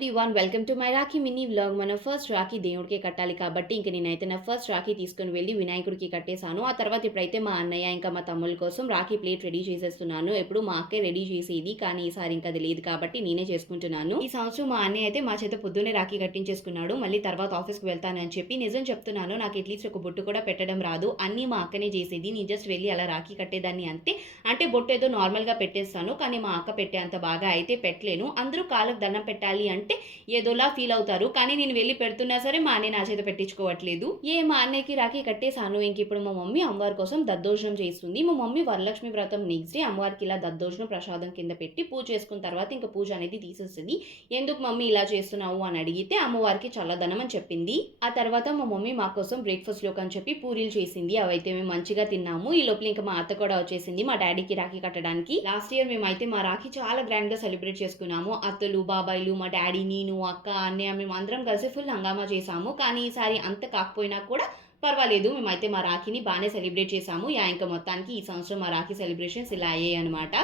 Everyone welcome to my Rakhi mini vlog. మన first Rakhi దేవుడికి కట్టాలి కాబట్టి ఇంక నేనైతే నా ఫస్ట్ రాఖీ తీసుకుని వెళ్ళి వినాయకుడికి కట్టేశాను. ఆ తర్వాత ఇప్పుడైతే మా అన్నయ్య ఇంకా మా తమ్ముళ్ళ కోసం రాఖీ ప్లేట్ రెడీ చేసేస్తున్నాను. ఎప్పుడు మా అక్కే రెడీ చేసేది, కానీ ఈసారి ఇంకా అది లేదు కాబట్టి నేనే చేసుకుంటున్నాను. ఈ సంవత్సరం మా అన్నయ్య అయితే మా చేత పొద్దున్నే రాఖీ కట్టించేసుకున్నాడు. మళ్ళీ తర్వాత ఆఫీస్కి వెళ్తానని చెప్పి. నిజం చెప్తున్నాను, నాకు అట్లీస్ట్ ఒక బొట్టు కూడా పెట్టడం రాదు. అన్నీ మా అక్కనే చేసేది. నేను జస్ట్ వెళ్ళి అలా రాఖీ కట్టేదాన్ని అంతే. అంటే బొట్టు ఏదో నార్మల్గా పెట్టేస్తాను, కానీ మా అక్క పెట్టే అంత బాగా అయితే పెట్టలేను. అందరూ కాళ్ళకు దండం పెట్టాలి అంటే ఏదోలా ఫీల్ అవుతారు, కానీ నేను వెళ్ళి పెడుతున్నా సరే మా అన్నయ్య నా చేత పెట్టించుకోవట్లేదు. మా అన్నయ్యకి రాఖీ కట్టేశాను. ఇంక ఇప్పుడు మా మమ్మీ అమ్మవారి కోసం దద్దోజనం చేస్తుంది. మా మమ్మీ వరలక్ష్మి వ్రతం నెక్స్ట్ డే అమ్మవారికి ఇలా దద్దోజనం ప్రసాదం కింద పెట్టి పూజ చేసుకున్న తర్వాత ఇంకా పూజ అనేది తీసేస్తుంది. ఎందుకు మమ్మీ ఇలా చేస్తున్నావు అని అడిగితే అమ్మవారికి చల్లదనం అని చెప్పింది. ఆ తర్వాత మా మమ్మీ మా కోసం బ్రేక్ఫాస్ట్ లోకి అని చెప్పి పూరీలు చేసింది. అవైతే మేము మంచిగా తిన్నాము. ఈ లోపల ఇంకా మా అత్త కూడా వచ్చేసింది మా డాడీకి రాఖీ కట్టడానికి. లాస్ట్ ఇయర్ మేమైతే మా రాఖీ చాలా గ్రాండ్ గా సెలబ్రేట్ చేసుకున్నాము. అత్తలు, బాబాయిలు, మా డాడీ, నేను, అక్క, అన్నయ్య మేము అందరం కలిసి ఫుల్ హంగామా చేసాము. కానీ ఈసారి అంత కాకపోయినా కూడా పర్వాలేదు, మేమైతే మా రాఖీని బాగానే సెలబ్రేట్ చేసాము. ఇంకా మొత్తానికి ఈ సంవత్సరం మా రాఖీ సెలబ్రేషన్స్ ఇలా అయ్యాయి అనమాట.